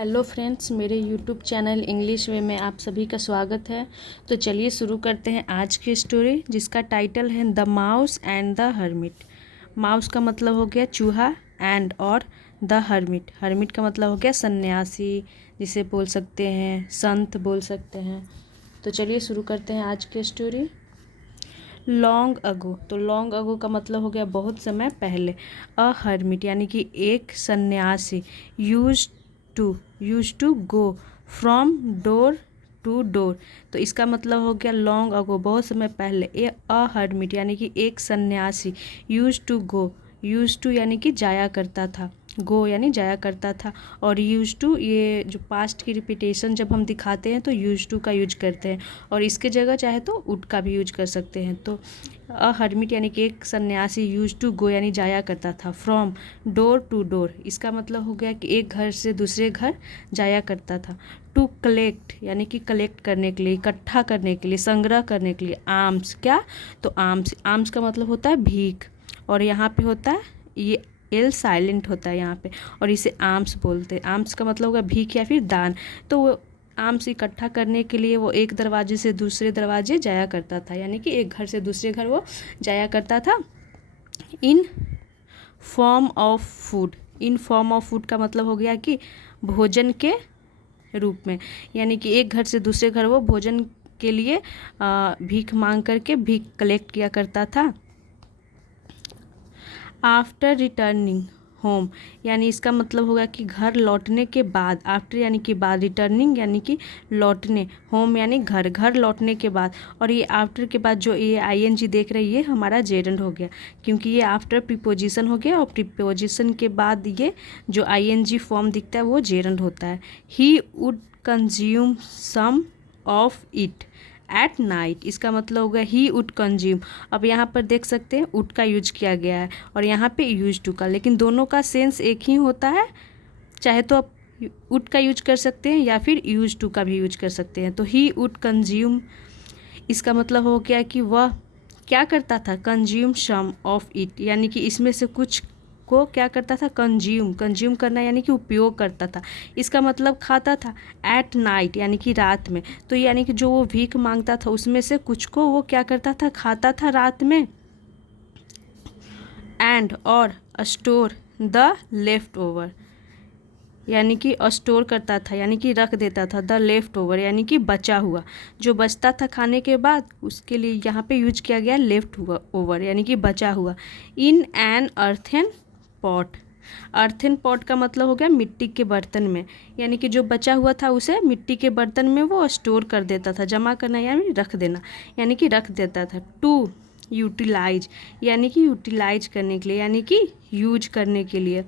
Hello friends, मेरे YouTube channel English वे में आप सभी का स्वागत है। तो चलिए शुरू करते हैं आज की स्टोरी, जिसका टाइटल है the mouse and the hermit. Mouse का मतलब हो गया चूहा, एंड और द हर्मिट, हर्मिट का मतलब हो गया सन्यासी, जिसे बोल सकते हैं संत बोल सकते हैं। तो चलिए शुरू करते हैं आज की स्टोरी। लॉन्ग अगो, तो लॉन्ग अगो का मतलब हो गया बहुत समय पहले। अ हर्मिट यानी कि एक सन्यासी। Use to go from door to door, तो इसका मतलब हो गया लॉन्ग अगो बहुत समय पहले। ए अ हर्मिट यानी कि एक सन्यासी। Use to go, use to यानी कि जाया करता था, गो यानी जाया करता था, और यूज टू ये जो पास्ट की रिपीटेशन जब हम दिखाते हैं तो यूज टू का यूज करते हैं, और इसके जगह चाहे तो उड का भी यूज कर सकते हैं। तो अ हर्मिट यानी कि एक सन्यासी यूज टू गो यानी जाया करता था, फ्रॉम डोर टू डोर, इसका मतलब हो गया कि एक घर से दूसरे घर जाया करता था। टू कलेक्ट यानी कि कलेक्ट करने के लिए, इकट्ठा करने के लिए, संग्रह करने के लिए। आर्म्स, क्या? तो आर्म्स, आर्म्स का मतलब होता है भीख, और यहाँ पे होता है ये एल साइलेंट होता है यहाँ पे, और इसे आर्म्स बोलते हैं। आर्म्स का मतलब होगा भीख या फिर दान। तो वो आर्म्स इकट्ठा करने के लिए वो एक दरवाजे से दूसरे दरवाजे जाया करता था, यानी कि एक घर से दूसरे घर वो जाया करता था। In form of food, in form of food का मतलब हो गया कि भोजन के रूप में, यानी कि एक घर से दूसरे घर वो भोजन के लिए भीख मांग करके भीख कलेक्ट किया करता था। आफ्टर रिटर्निंग होम, यानी इसका मतलब होगा कि घर लौटने के बाद। आफ्टर यानी कि बाद, रिटर्निंग यानी कि लौटने, होम यानी घर, घर लौटने के बाद। और ये आफ्टर के बाद जो ये आईएनजी देख रही है हमारा जेरेंड हो गया, क्योंकि ये आफ्टर प्रीपोजिशन हो गया, और प्रीपोजिशन के बाद ये जो आईएनजी फॉर्म दिखता है वो जेरेंड होता है। He would consume some of it at night, इसका मतलब होगा ही वुड कंज्यूम। अब यहाँ पर देख सकते हैं वुड का यूज किया गया है, और यहाँ पे यूज टू का, लेकिन दोनों का सेंस एक ही होता है। चाहे तो आप वुड का यूज कर सकते हैं या फिर यूज टू का भी यूज कर सकते हैं। तो ही वुड कंज्यूम, इसका मतलब हो गया कि वह क्या करता था, कंज्यूम सम ऑफ इट, यानी कि इसमें से कुछ को क्या करता था, कंज्यूम, कंज्यूम करना यानी कि उपयोग करता था। इसका मतलब खाता था। एट नाइट यानी कि रात में, तो यानी कि जो वो भीख मांगता था उसमें से कुछ को वो क्या करता था, खाता था रात में। एंड और स्टोर द लेफ्ट ओवर, यानी कि स्टोर करता था यानी कि रख देता था। द लेफ्ट ओवर यानी कि बचा हुआ, जो बचता था खाने के बाद, उसके लिए यहाँ पे यूज किया गया लेफ्ट ओवर यानी कि बचा हुआ। In an earthen pot, earthen pot का मतलब हो गया मिट्टी के बर्तन में, यानी कि जो बचा हुआ था उसे मिट्टी के बर्तन में वो स्टोर कर देता था। जमा करना यानी रख देना, यानी कि रख देता था। टू यूटिलाइज यानी कि यूटिलाइज करने के लिए, यानी कि यूज करने के लिए।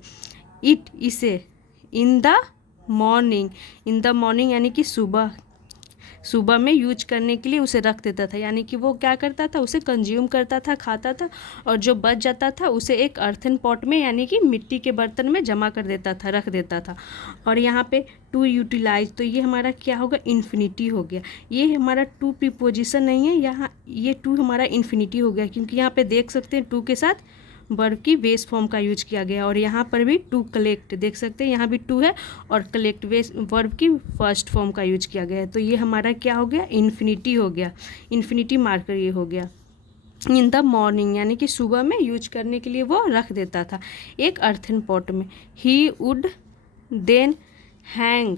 इट, इसे। In the morning, in the morning यानी कि सुबह, सुबह में यूज करने के लिए उसे रख देता था, यानी कि वो क्या करता था, उसे कंज्यूम करता था, खाता था, और जो बच जाता था उसे एक अर्थन पॉट में यानी कि मिट्टी के बर्तन में जमा कर देता था, रख देता था। और यहाँ पे टू यूटिलाइज, तो ये हमारा क्या होगा, इन्फिनिटी हो गया। ये हमारा टू प्रीपोजिशन नहीं है, यहाँ ये टू हमारा इन्फिनिटी हो गया, क्योंकि यहाँ पे देख सकते हैं टू के साथ वर्ब की बेस फॉर्म का यूज किया गया। और यहाँ पर भी टू कलेक्ट, देख सकते हैं यहाँ भी टू है, और कलेक्ट बेस वर्ब की फर्स्ट फॉर्म का यूज किया गया है। तो ये हमारा क्या हो गया, इन्फिनिटी हो गया, इन्फिनिटी मार्कर ये हो गया। इन द मॉर्निंग यानी कि सुबह में यूज करने के लिए वो रख देता था एक अर्थन पॉट में। He would then hang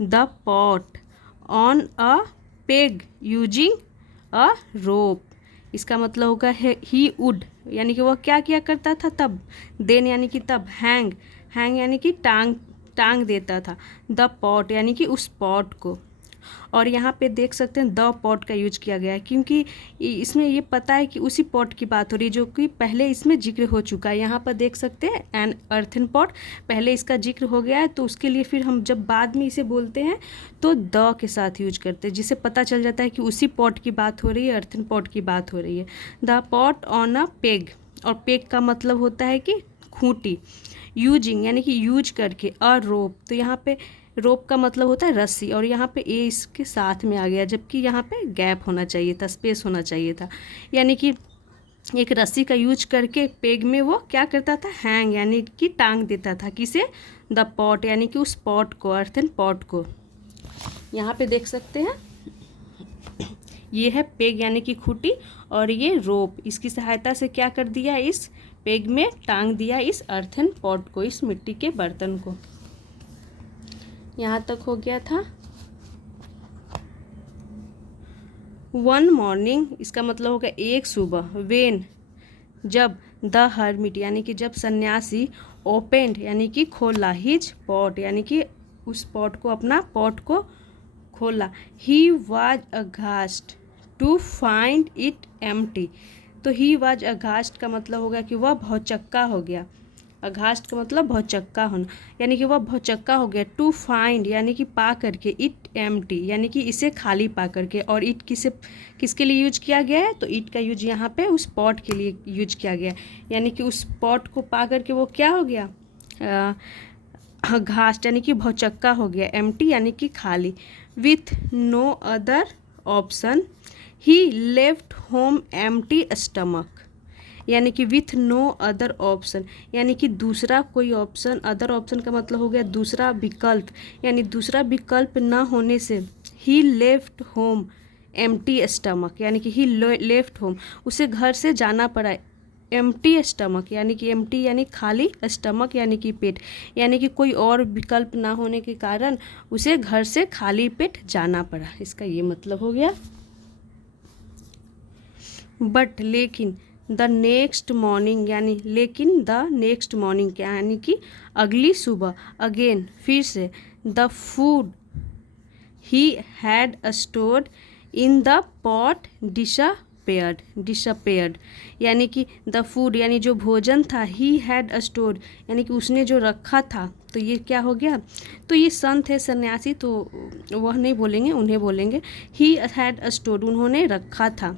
the pot on a peg using a rope, इसका मतलब होगा ही वुड यानी कि वह क्या किया करता था तब, देन यानी कि तब, हैंग, हैंग यानी कि टांग, टांग देता था, द पॉट यानी कि उस पॉट को। और यहाँ पे देख सकते हैं द पॉट का यूज किया गया है, क्योंकि इसमें ये पता है कि उसी पॉट की बात हो रही है जो कि पहले इसमें जिक्र हो चुका है। यहाँ पर देख सकते हैं एन अर्थन पॉट, पहले इसका जिक्र हो गया है, तो उसके लिए फिर हम जब बाद में इसे बोलते हैं तो द के साथ यूज करते हैं, जिससे पता चल जाता है कि उसी पॉट की बात हो रही है, अर्थन पॉट की बात हो रही है। The pot on a peg, और पेग का मतलब होता है कि खूंटी। यूजिंग यानी कि यूज करके। अ रोप, तो यहाँ पे रोप का मतलब होता है रस्सी, और यहाँ पे ए इसके साथ में आ गया, जबकि यहाँ पे गैप होना चाहिए था, स्पेस होना चाहिए था। यानी कि एक रस्सी का यूज करके पेग में वो क्या करता था, हैंग यानी कि टांग देता था, किसे, द पॉट यानी कि उस पॉट को, अर्थन पॉट को। यहाँ पे देख सकते हैं ये है पेग यानी कि खूंटी, और ये रोप, इसकी सहायता से क्या कर दिया, इस पेग में टांग दिया इस अर्थन पॉट को, इस मिट्टी के बर्तन को। यहाँ तक हो गया था। वन मॉर्निंग, इसका मतलब होगा एक सुबह, वेन, जब, द हर्मिट यानी कि जब सन्यासी, ओपेंड यानी कि खोला, हिज पॉट यानी कि उस पॉट को, अपना पॉट को खोला, he was aghast to find it empty. तो ही वाज अघास्ट का मतलब होगा कि वह भौचक्का हो गया। अघास्ट का मतलब भौचक्का होना, यानी कि वह भौचक्का हो गया। टू फाइंड यानी कि पा करके, इट एम्प्टी यानी कि इसे खाली पा करके। और इट किसके लिए यूज किया गया है, तो इट का यूज यहाँ पे उस पॉट के लिए यूज किया गया है, यानी कि उस पॉट को पा करके वो क्या हो गया, घास्ट यानी कि भौचक्का हो गया, एम्प्टी यानी कि खाली। With no other option he left home empty stomach, यानी कि विथ नो अदर ऑप्शन यानी कि दूसरा कोई ऑप्शन, अदर ऑप्शन का मतलब हो गया दूसरा विकल्प, यानी दूसरा विकल्प न होने से ही लेफ्ट होम एम्प्टी स्टमक, यानी कि ही लेफ्ट होम, उसे घर से जाना पड़ा। एम्प्टी स्टमक यानी कि एम्प्टी यानी खाली, स्टमक यानी कि पेट, यानी कि कोई और विकल्प ना होने के कारण उसे घर से खाली पेट जाना पड़ा, इसका ये मतलब हो गया। बट लेकिन, द नेक्स्ट मॉर्निंग यानी लेकिन द नेक्स्ट मॉर्निंग क्या, यानी कि अगली सुबह, अगेन फिर से, the food he had stored in the pot disappeared, यानी कि द फूड यानी जो भोजन था, ही हैड स्टोर्ड यानी कि उसने जो रखा था, तो ये क्या हो गया, तो ये संत है सन्यासी, तो वह नहीं बोलेंगे, उन्हें बोलेंगे ही हैड स्टोर्ड, उन्होंने रखा था।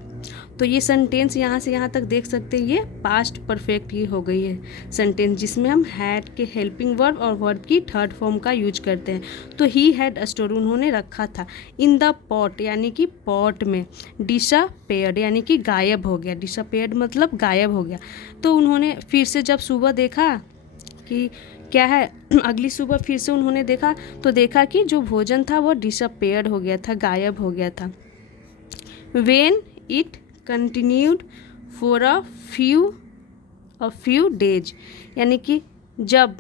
तो ये सेंटेंस यहाँ से यहाँ तक देख सकते हैं, ये पास्ट परफेक्ट ये हो गई है सेंटेंस, जिसमें हम हैड के हेल्पिंग वर्ब और वर्ब की थर्ड फॉर्म का यूज करते हैं। तो ही हैड स्टोर, उन्होंने रखा था, इन द पॉट यानी कि पॉट में, डिसअपेयर्ड यानी कि गायब हो गया, डिसअपेयर्ड मतलब गायब हो गया। तो उन्होंने फिर से जब सुबह देखा कि क्या है, अगली सुबह फिर से उन्होंने देखा, तो देखा कि जो भोजन था वो डिसअपेयर्ड हो गया था, गायब हो गया था। When it continued for a few days, यानी कि जब,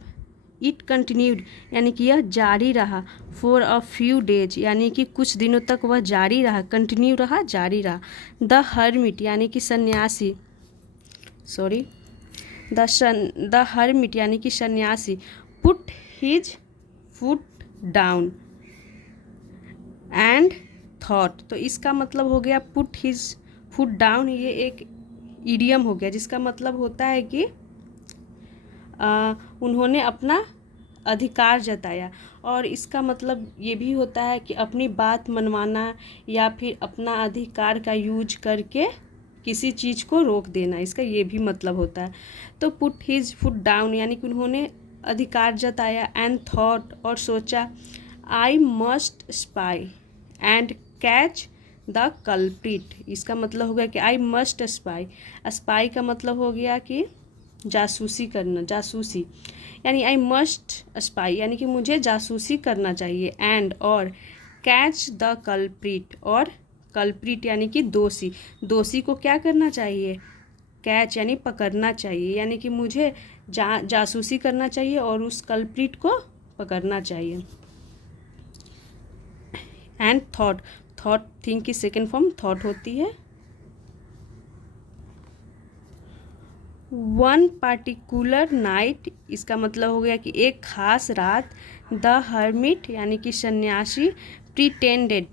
इट कंटिन्यूड यानी कि यह जारी रहा, फॉर अ फ्यू डेज यानी कि कुछ दिनों तक वह जारी रहा, कंटिन्यू रहा, जारी रहा। द हर्मिट यानी कि सन्यासी, सॉरी, द हर्मिट यानी कि सन्यासी, put his foot down and thought. तो इसका मतलब हो गया पुट हिज फुट डाउन, ये एक इडियम हो गया जिसका मतलब होता है कि उन्होंने अपना अधिकार जताया, और इसका मतलब ये भी होता है कि अपनी बात मनवाना या फिर अपना अधिकार का यूज करके किसी चीज़ को रोक देना, इसका ये भी मतलब होता है। तो पुट हिज फुट डाउन यानी कि उन्होंने अधिकार जताया, एंड थॉट और सोचा, I must spy and catch the culprit, इसका मतलब हो गया कि आई मस्ट स्पाई, स्पाई का मतलब हो गया कि जासूसी करना, जासूसी, यानी आई मस्ट स्पाई यानी कि मुझे जासूसी करना चाहिए, एंड और कैच द कल्प्रिट, और कल्प्रिट यानी कि दोषी, दोषी को क्या करना चाहिए, कैच यानी पकड़ना चाहिए, यानी कि मुझे जासूसी करना चाहिए और उस कल्प्रिट को पकड़ना चाहिए। एंड थॉट, थॉट थिंक की सेकेंड फॉर्म थॉट होती है। वन पार्टिकुलर नाइट, इसका मतलब हो गया कि एक खास रात, द हर्मिट यानी कि सन्यासी, प्रिटेंडेड,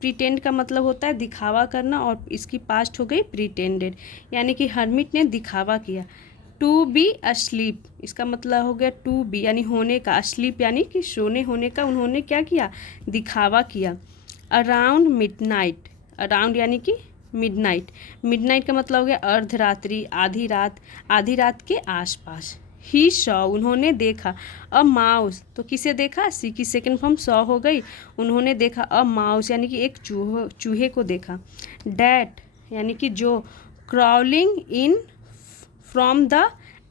प्रिटेंड का मतलब होता है दिखावा करना, और इसकी पास्ट हो गई प्रिटेंडेड, यानी कि हर्मिट ने दिखावा किया। टू बी अस्लीप, इसका मतलब हो गया टू बी यानी होने का, अस्लीप यानी कि सोने होने का, उन्होंने क्या किया, दिखावा किया। अराउंड मिडनाइट, अराउंड यानी कि मिडनाइट, मिडनाइट का मतलब हो गया अर्धरात्रि, आधी रात, आधी रात के आसपास। ही सॉ, उन्होंने देखा, अ माउस, तो किसे देखा, सी की सेकेंड फॉर्म सॉ हो गई, उन्होंने देखा, अ माउस यानी कि एक चूहे को देखा। डैट यानी कि जो, crawling in from the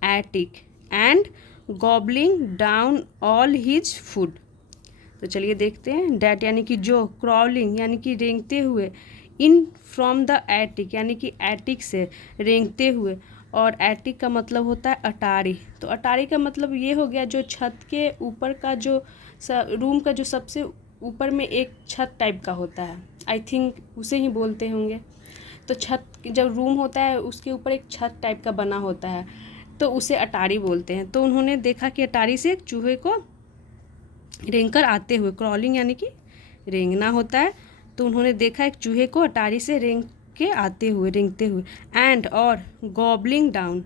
attic and gobbling down all his food. तो चलिए देखते हैं। डैट यानी कि जो, क्रॉलिंग यानी कि रेंगते हुए, इन फ्रॉम द एटिक यानी कि एटिक से रेंगते हुए, और एटिक का मतलब होता है अटारी। तो अटारी का मतलब ये हो गया जो छत के ऊपर का जो रूम का जो सबसे ऊपर में एक छत टाइप का होता है, आई थिंक उसे ही बोलते होंगे। तो छत जब रूम होता है उसके ऊपर एक छत टाइप का बना होता है, तो उसे अटारी बोलते हैं। तो उन्होंने देखा कि अटारी से एक चूहे को रेंग कर आते हुए, क्रॉलिंग यानी कि रेंगना होता है, तो उन्होंने देखा एक चूहे को अटारी से रेंग के आते हुए, रेंगते हुए, एंड और गॉबलिंग डाउन।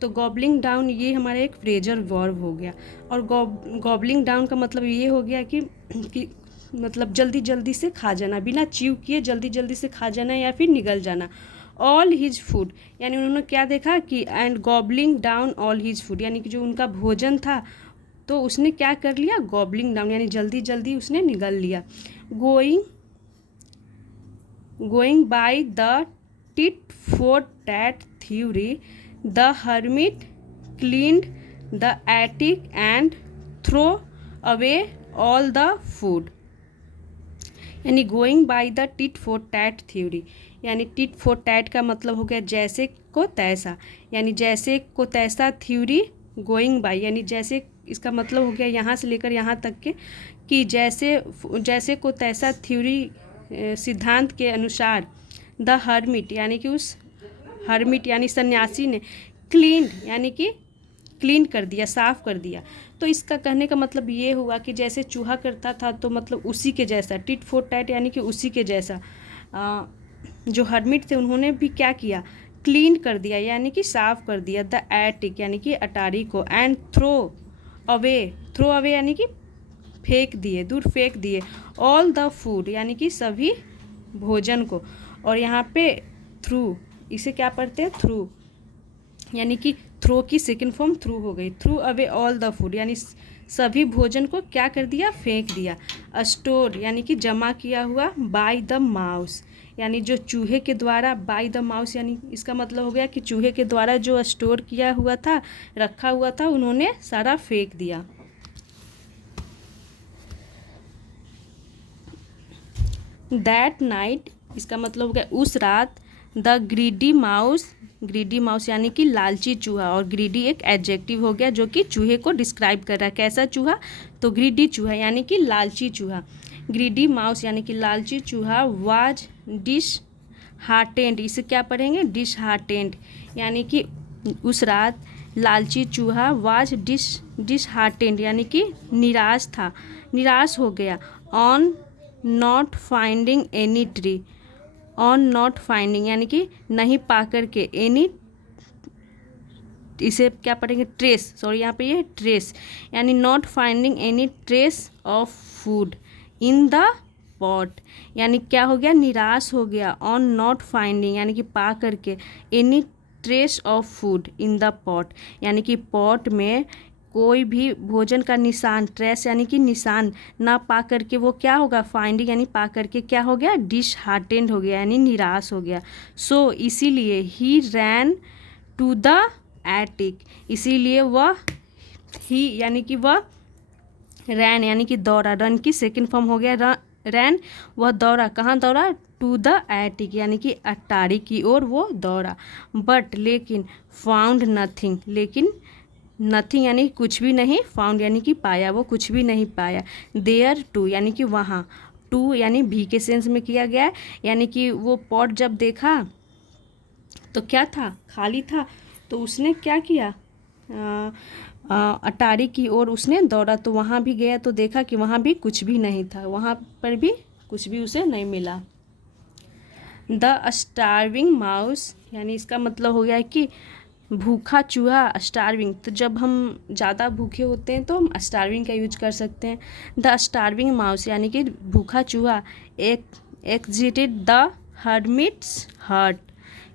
तो गॉबलिंग डाउन ये हमारा एक फ्रेजर वर्ब हो गया, और गॉबलिंग डाउन का मतलब ये हो गया कि मतलब जल्दी जल्दी से खा जाना, बिना च्यू किए जल्दी जल्दी से खा जाना या फिर निगल जाना। ऑल हिज फूड यानी उन्होंने क्या देखा कि and gobbling down all his food यानी कि जो उनका भोजन था तो उसने क्या कर लिया, गॉबलिंग डाउन यानी जल्दी जल्दी उसने निगल लिया। Going by the tit for tat theory, the hermit cleaned the attic and throw away all the food. यानी going by the tit for tat theory यानी टिट फॉर टैट का मतलब हो गया जैसे को तैसा, यानी जैसे को तैसा थ्योरी, गोइंग बाय यानी जैसे, इसका मतलब हो गया यहाँ से लेकर यहाँ तक के कि जैसे को तैसा थ्योरी सिद्धांत के अनुसार, द हर्मिट यानी कि उस हर्मिट यानी सन्यासी ने, क्लीन यानी कि क्लीन कर दिया, साफ़ कर दिया। तो इसका कहने का मतलब ये हुआ कि जैसे चूहा करता था तो मतलब उसी के जैसा, टिट फॉर टैट यानी कि उसी के जैसा जो हर्मिट थे उन्होंने भी क्या किया, क्लीन कर दिया यानी कि साफ़ कर दिया, द एटिक यानी कि अटारी को, एंड थ्रो अवे यानी कि फेंक दिए, दूर फेंक दिए, ऑल द फूड यानी कि सभी भोजन को। और यहाँ पे थ्रू, इसे क्या पढ़ते हैं, थ्रू यानी कि थ्रो की सेकेंड फॉर्म थ्रू हो गई, through away all the food यानी सभी भोजन को क्या कर दिया, फेंक दिया। स्टोर यानी कि जमा किया हुआ, बाय द माउस यानी जो चूहे के द्वारा, बाय द माउस यानी इसका मतलब हो गया कि चूहे के द्वारा जो स्टोर किया हुआ था, रखा हुआ था, उन्होंने सारा फेंक दिया। दैट नाइट इसका मतलब हो गया उस रात, द ग्रीडी माउस यानी कि लालची चूहा, और ग्रीडी एक एडजेक्टिव हो गया जो कि चूहे को डिस्क्राइब कर रहा है। कैसा चूहा, तो ग्रीडी चूहा यानी कि लालची चूहा। ग्रीडी माउस यानी कि लालची चूहा वाज डिश हार्टेंड, इसे क्या पढ़ेंगे, डिश हार्टेंड यानी कि उस रात लालची चूहा वाज डिश हार्टेंड यानी कि निराश हो गया, on not finding any tree, on not finding यानी कि नहीं पा कर के, एनी इसे क्या पढ़ेंगे, ट्रेस, सॉरी यहाँ पे ये ट्रेस यानी not finding any trace of food in the pot यानी क्या हो गया, निराश हो गया, ऑन नॉट फाइंडिंग यानी कि पा करके, any trace of food in the pot यानी कि पॉट में कोई भी भोजन का निशान, ट्रेस यानी कि निशान ना पा करके वो क्या होगा, फाइंडिंग यानी पा करके क्या हो गया, डिश हार्टेंड हो गया यानी निराश हो गया। सो इसीलिए ही रैन टू द एटिक, इसीलिए वह, ही यानी कि वह, रैन यानी कि दौड़ा, रन की सेकंड फॉर्म हो गया रैन, वह दौड़ा, कहाँ दौड़ा, टू द एटिक यानी कि अटारी की ओर वो दौड़ा। बट लेकिन, फाउंड नथिंग, लेकिन नथिंग यानी कुछ भी नहीं, फाउंड यानी कि पाया, वो कुछ भी नहीं पाया। देयर टू यानी कि वहाँ, टू यानी भी के सेंस में किया गया, यानी कि वो पॉट जब देखा तो क्या था, खाली था, तो उसने क्या किया, अटारी की ओर उसने दौड़ा, तो वहाँ भी गया तो देखा कि वहाँ भी कुछ भी नहीं था, वहाँ पर भी कुछ भी उसे नहीं मिला। द स्टार्विंग माउस यानी इसका मतलब हो गया है कि भूखा चूहा, स्टार्विंग, तो जब हम ज़्यादा भूखे होते हैं तो हम स्टार्विंग का यूज कर सकते हैं। द स्टार्विंग माउस यानी कि भूखा चूहा एग्जिटेड द हर्मिट्स हट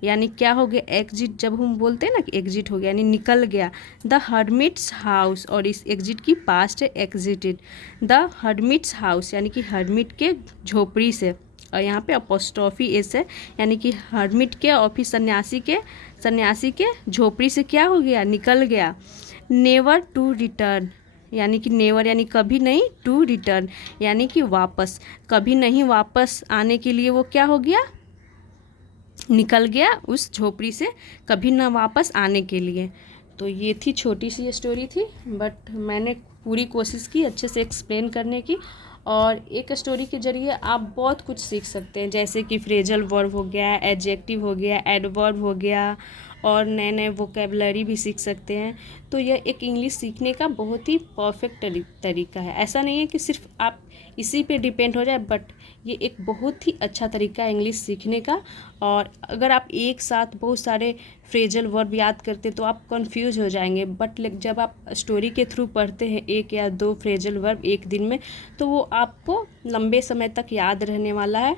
यानी क्या हो गया, एग्जिट, जब हम बोलते हैं ना कि एग्जिट हो गया यानी निकल गया, द हर्मिट्स हाउस, और इस एग्जिट की पास्ट है एग्जिटेड, द हर्मिट्स हाउस यानी कि हर्मिट के झोपड़ी से, और यहाँ पे अपोस्ट्रोफी एस है यानी कि हर्मिट के और फिर सन्यासी के झोपड़ी से क्या हो गया, निकल गया। नेवर टू रिटर्न, यानी कि नेवर यानी कभी नहीं, टू रिटर्न यानी कि वापस, कभी नहीं वापस आने के लिए वो क्या हो गया, निकल गया उस झोपड़ी से, कभी ना वापस आने के लिए। तो ये थी छोटी सी स्टोरी थी, बट मैंने पूरी कोशिश की अच्छे से एक्सप्लेन करने की। और एक स्टोरी के ज़रिए आप बहुत कुछ सीख सकते हैं, जैसे कि फ्रेजल वर्ब हो गया, एडजेक्टिव हो गया, एडवर्ब हो गया, और नए नए वोकेबलरी भी सीख सकते हैं। तो यह एक इंग्लिश सीखने का बहुत ही परफेक्ट तरीका है। ऐसा नहीं है कि सिर्फ आप इसी पे डिपेंड हो जाए, बट ये एक बहुत ही अच्छा तरीका है इंग्लिश सीखने का। और अगर आप एक साथ बहुत सारे फ्रेजल वर्ब याद करते तो आप कंफ्यूज हो जाएंगे, बट जब आप स्टोरी के थ्रू पढ़ते हैं एक या दो फ्रेजल वर्ब एक दिन में, तो वो आपको लंबे समय तक याद रहने वाला है।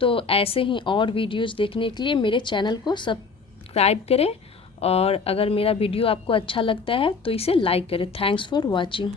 तो ऐसे ही और वीडियोस देखने के लिए मेरे चैनल को सब्सक्राइब करें, और अगर मेरा वीडियो आपको अच्छा लगता है तो इसे लाइक करें। Thanks for watching.